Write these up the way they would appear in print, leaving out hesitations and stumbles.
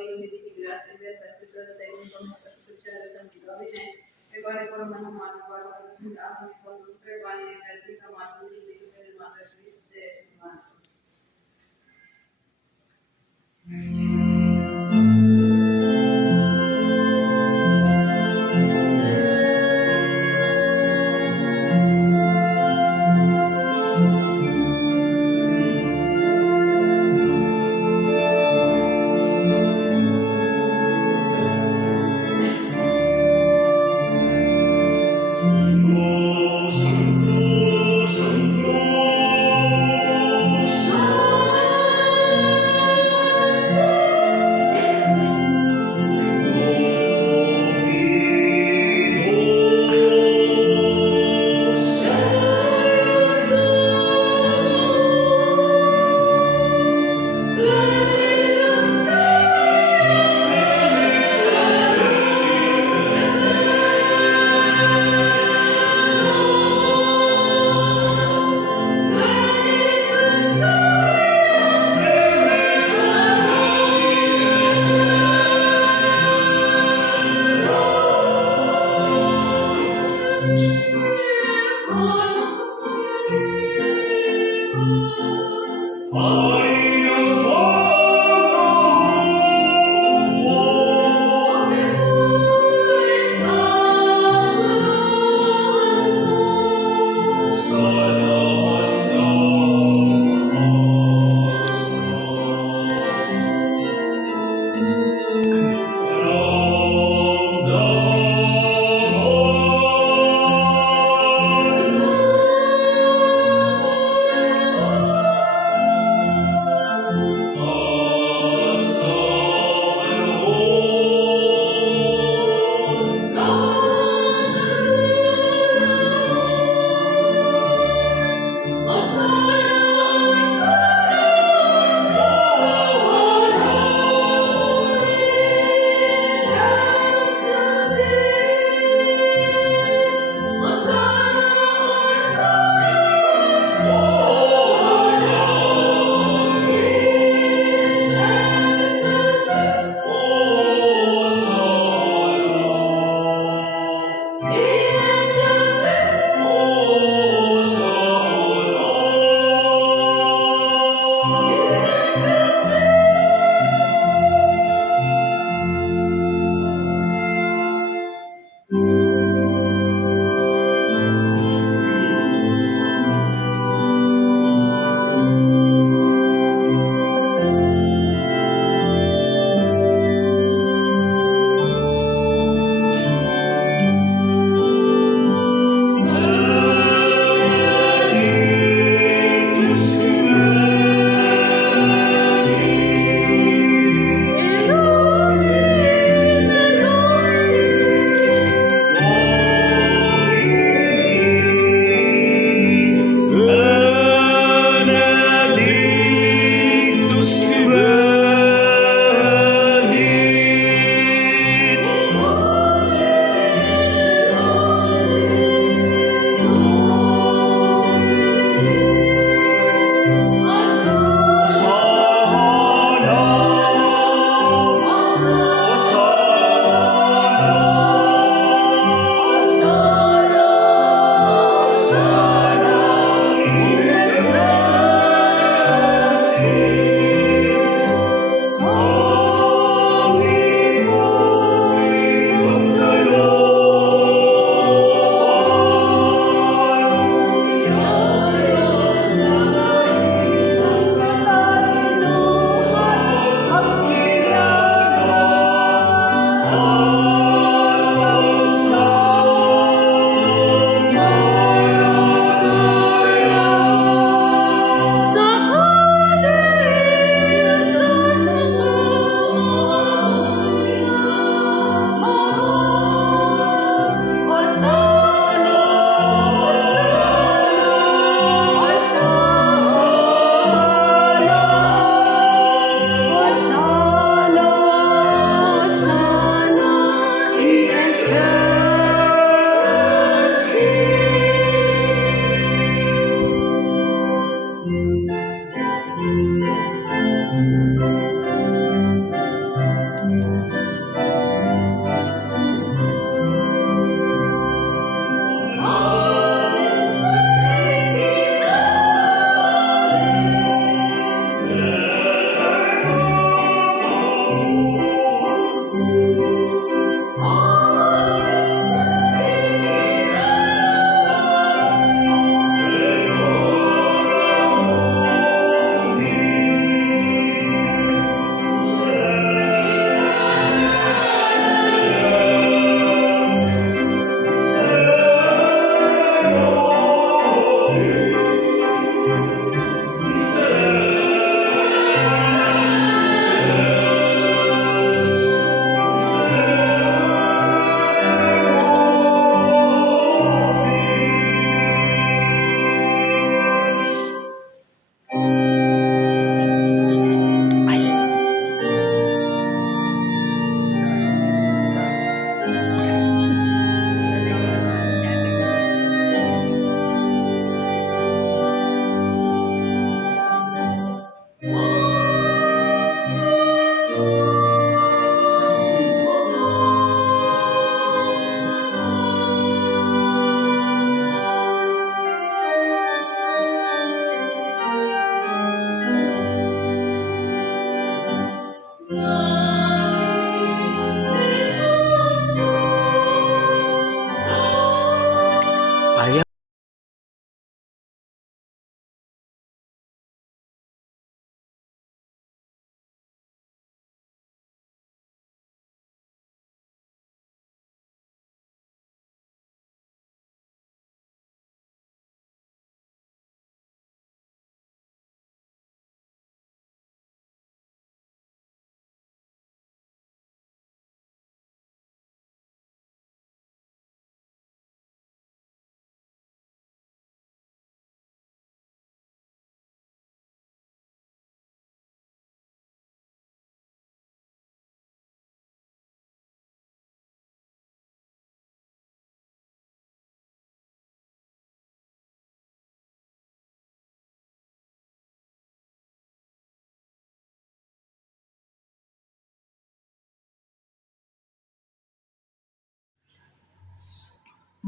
y humilde y gracia y verdad que se detengan con estas escuchas santidad y guarde por mano mano para que se hagan con conservar y practica más y de más de Cristo de su mano.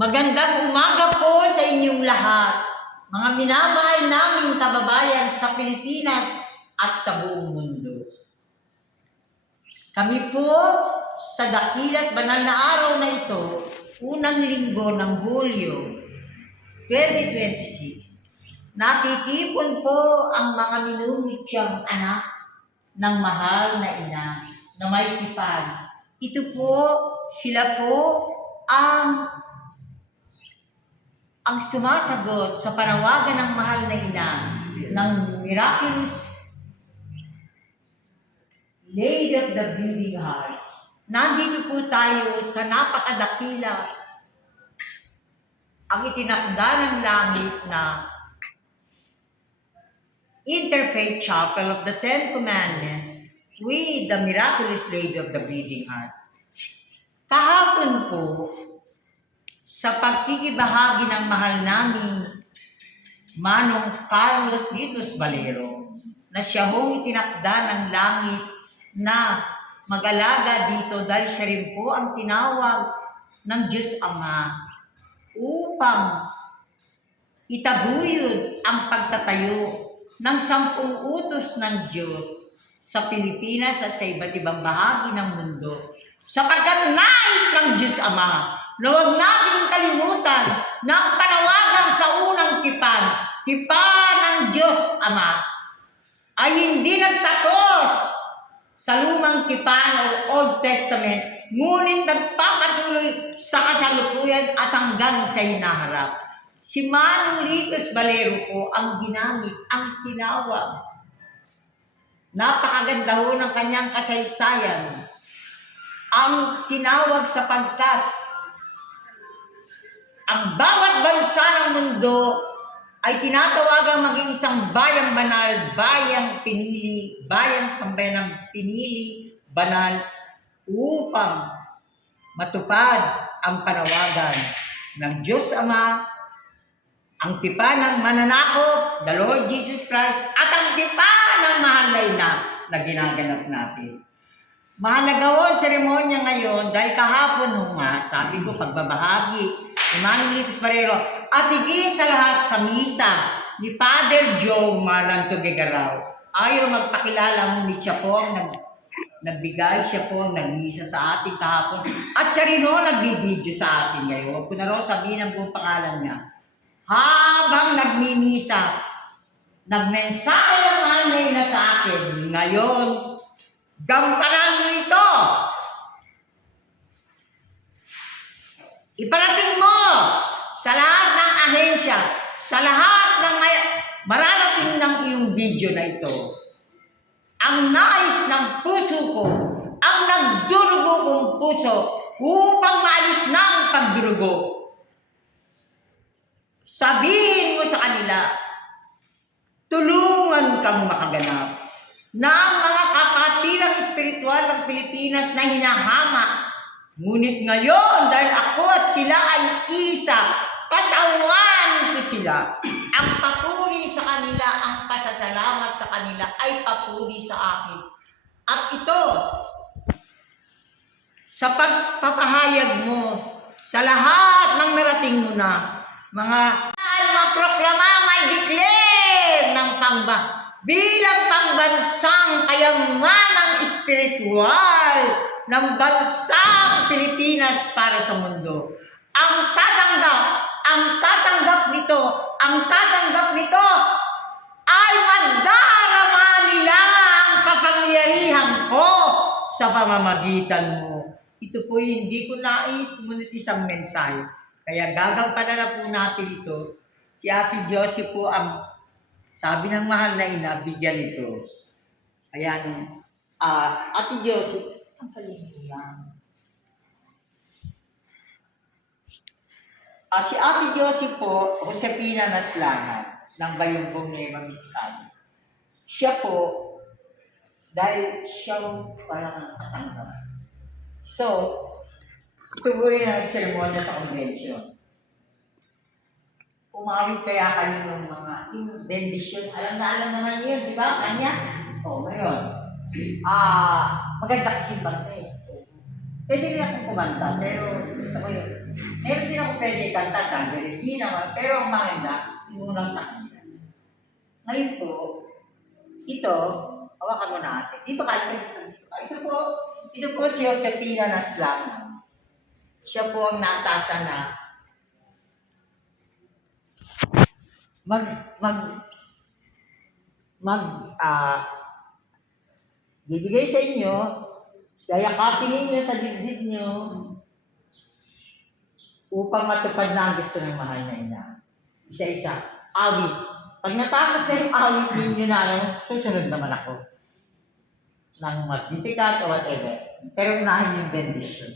Magandang umaga po sa inyong lahat, mga minamahal naming kababayan sa Pilipinas at sa buong mundo. Kami po sa dakila't banal na araw na ito, unang linggo ng Hulyo 2026, natitipon po ang mga minumitsang anak ng mahal na ina na may tipan. Ito po, sila po ang sumasagot sa panawagan ng mahal na ina ng Miraculous Lady of the Bleeding Heart. Nandito po tayo sa napakadakila ang itinakda ng langit na Interfaith Chapel of the Ten Commandments with the Miraculous Lady of the Bleeding Heart. Kahapon po, sa pagkikibahagi ng mahal naming Manong Carlos Ditos Valero, na siya hong itinakda ng langit na mag-alaga dito dahil siya rin po ang tinawag ng Diyos Ama upang itaguyod ang pagtatayo ng 10 utos ng Diyos sa Pilipinas at sa iba't ibang bahagi ng mundo. Sapagkat nais ng Diyos Ama na huwag natin kalimutan na ang panawagan sa unang tipan ng Diyos Ama, ay hindi nagtapos sa lumang tipan o Old Testament, ngunit nagpapatuloy sa kasalukuyan at hanggang sa hinaharap. Si Manong Litos Valero po ang ginamit, ang tinawag. Napakaganda ho ng kanyang kasaysayan. Ang tinawag sapagkat ang bawat bansa ng mundo ay tinatawagang maging isang bayang banal, bayang pinili, bayang sambayanang pinili, banal, upang matupad ang panawagan ng Diyos Ama, ang tipan ng mananakop, the Lord Jesus Christ, at ang tipan ng mahal na ina na ginaganap natin. Mahalaga ho ang seremonya ngayon dahil kahapon ho nga, sabi ko, pagbabahagi ni Manong Litos Valero at higit sa lahat sa misa ni Father Joe Marlanto Gegaraw. Ayaw magpakilala, ngunit siya po ang nagbigay, siya po ang nagmisa sa atin kahapon. At siya rin ho nagbibideo sa atin ngayon. Huwag ko na rin sabihin ang buong pangalan niya. Habang nagmimisa, nagmensahe ang mahal na ina sa akin. Ngayon, gampanan mo ito. Iparating mo sa lahat ng ahensya, sa lahat ng mararating ng iyong video na ito. Ang nais ng puso ko, ang nagdurugo kong puso, upang maalis na ang pagdurugo. Sabihin mo sa kanila, tulungan kang makaganap na ang mga kapatirang espiritual ng Pilipinas na hinahama. Ngunit ngayon, dahil ako at sila ay isa, katawan ko sila. Ang papuri sa kanila, ang pasasalamat sa kanila ay papuri sa akin. At ito, sa pagpapahayag mo, sa lahat ng narating mo na, mga maproklama, may declare ng bilang pangbansang kayamanang espiritual ng bansang Pilipinas para sa mundo. Ang tatanggap nito ay madarama nila ang kapangyarihan ko sa pamamagitan mo. Ito po hindi ko nais, ngunit isang mensahe. Kaya gagampanan na po natin ito. Si Ate Josie po ang sabi ng mahal na ina, bigyan ito. Ayan, Ate Josie, ang kalimut lang. Si Ate Josie po, Josepina Naslangan, ng Bayumbong Nueva Vizcaya. Siya po, dahil siya parang katanggap. So, ito po rin ang nagseremonya sa convention. Umawit kaya kayo ng mga bendisyon. Alam naman yun, di ba? Kanya? Ngayon. Maganda kasi bante. Pwede rin akong kumanta, pero gusto ko yun. Meron din ako pwede kanta sa Regina, pero ang maganda, yung unang sa kanila. Ngayon po, ito, hawakan mo na ate. Dito kayo. Ito po si Josefina Naslang. Siya po ang natasa na bibigay sa inyo, yayakapin ninyo sa dibdib nyo upang matupad na ang gusto ng mahal na ina. Isa-isa. Awit. Pag natapos na yung awit ninyo na, susunod naman ako ng Magnificat o whatever. Pero unahin yung benediction.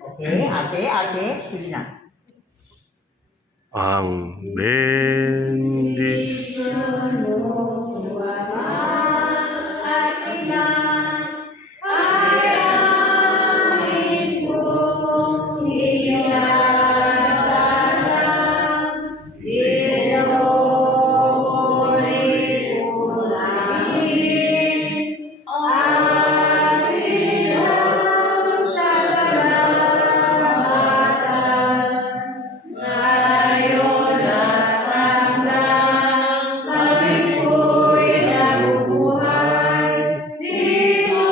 Okay, ate, sige na. Ang bendisyon mo, Ama at Ina, ayain mong iyanagalang, pinupuri ulamin, ang inyong sasalamatan, ngayon at hanggang kami po'y nabubuhay dito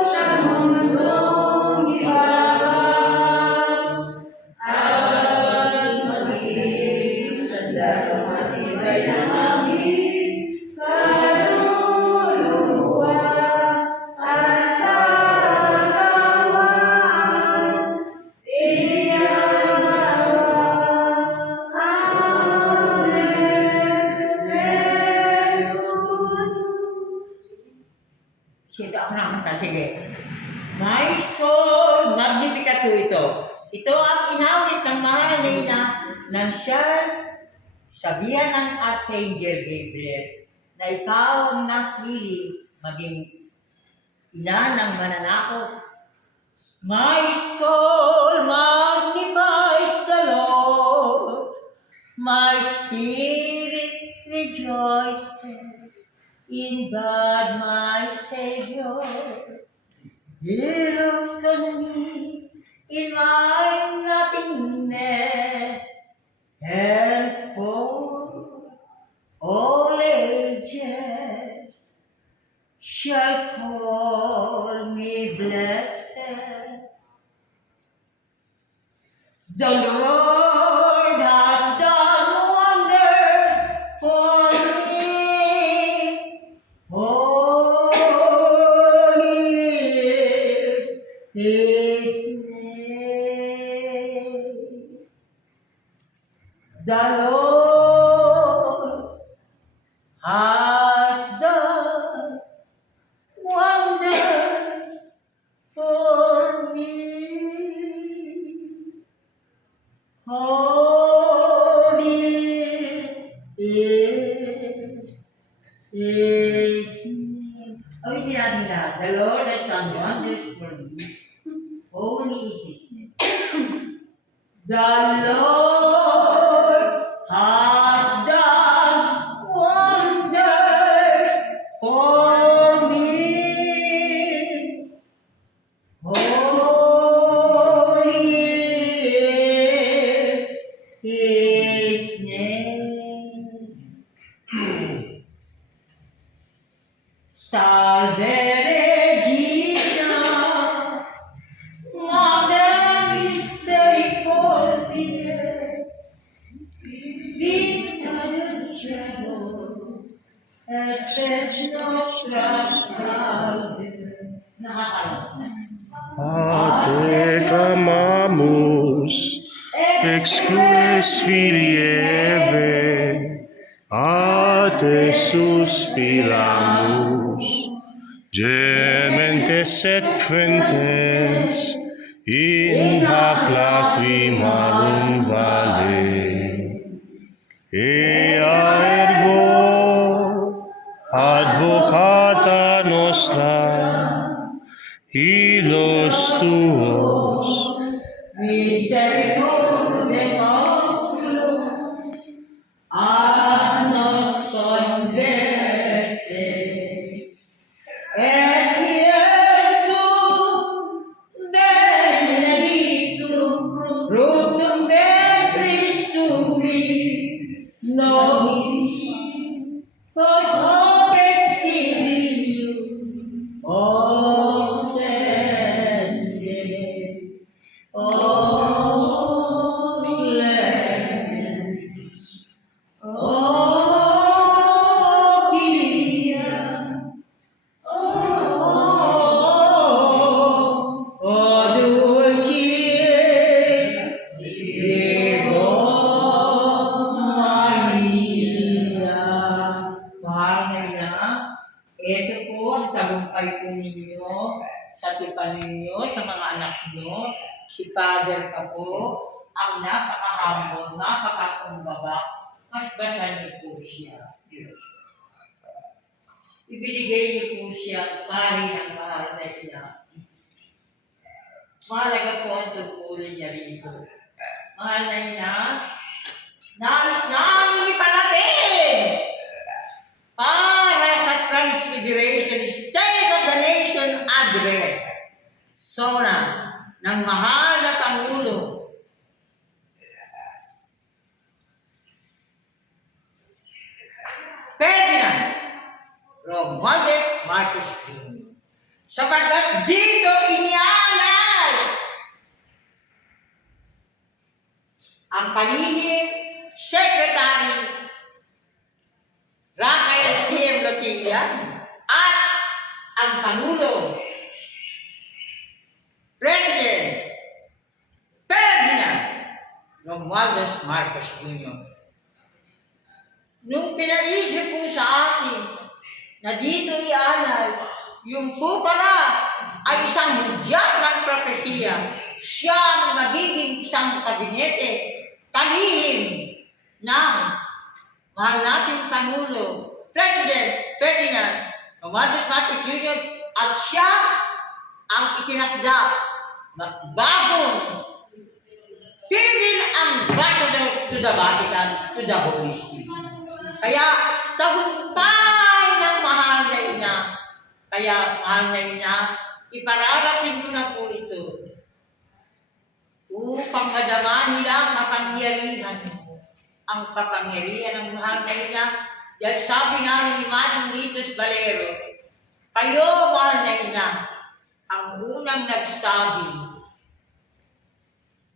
sa mundong ibabaw. At maging sa dalamatiday ng aming kaluluwa at katawan, siyang Sige, ako na kumanta. Sige. My soul, Magnificat po ito. Ito ang inawit ng mahal na ina nang siya sabihan ng Archangel Gabriel na ikaw ang nakiling maging ina ng mananakop. My soul magnifies the Lord. My spirit rejoices in God my Savior. He looks on me in my nothingness, henceforth all ages shall call me blessed. The Lord has done wonders for me. Holy is His name. The Lord has done wonders for me. Holy is His name. Awitin natin lahat. The Lord has done wonders for me. Holy is His name. The Lord has done wonders for me. Holy is His name. Salve Regina, Mater Misericordiae, Vita del cielo, estes nostra salve. Nakakalot. Ate clamamus, exclues filieve, Ate suspiramus, gementes et fuentes, in hac lacrimarum vale. Ea ergo, advocata nostra, ilos tuos, Misericordes oculos, ad nos converte, et Iesus benedictum sa mga anak nyo. Si Father pa po, ang napaka-humble, napaka-kumbaba. Mas basa niyo po siya. Ibinigay niyo po siya pari ng mahal na ina. Mahalaga po ang tungkulin niya rito. Mahal na ina, nais namin iparating para sa Transfiguration State of the Nation Address. Sona ng mahal na Pangulo. Ferdinand Romualdez Marcos Jr. Sapagkat dito inialay ang kalihim Secretary Rafael P.M. Lotilla at ang Pangulo President Ferdinand Romualdez Marcos Jr. Nung pinaisip po sa akin na dito ialay, yung po pala ay isang hudyat ng propesiya, siya ang magiging isang kabinete, kalihim ng mahal nating Pangulo, President Ferdinand Romualdez Marcos Jr. at siya ang itinakda na bagong Philippine Ambassador to the Vatican, to the Holy See. Kaya tagumpay ng mahal na ina, kaya mahal na ina, ipararating ko na po ito upang madama nila ang kapangyarihan mo. Ang kapangyarihan ng mahal na ina, dahil sabi nga ni Manong Litos Valero, kayo mahal na ina, ang unang nagsabi,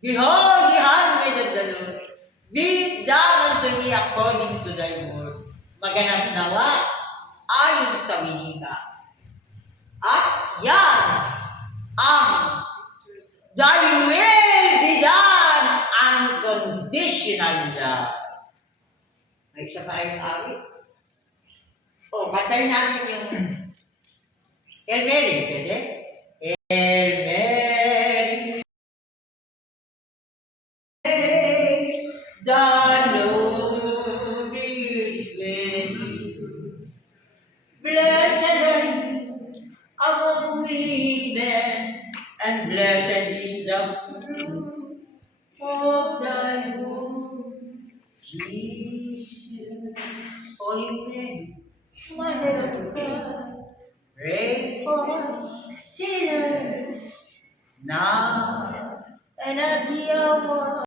Behold, the handmaid of the Lord, be it done unto me according to thy word. Maganap nawa ayon sa winika. At yan ang thy will be done unconditional love. May isa pa kayong awit? O, patayin natin yung Hail Mary, pwede? Hail Mary, the Lord is with you. Blessed are you among women, and blessed is the fruit of thy womb, Jesus. Holy Mary, Mother of God, pray for us sinners, now and at the hour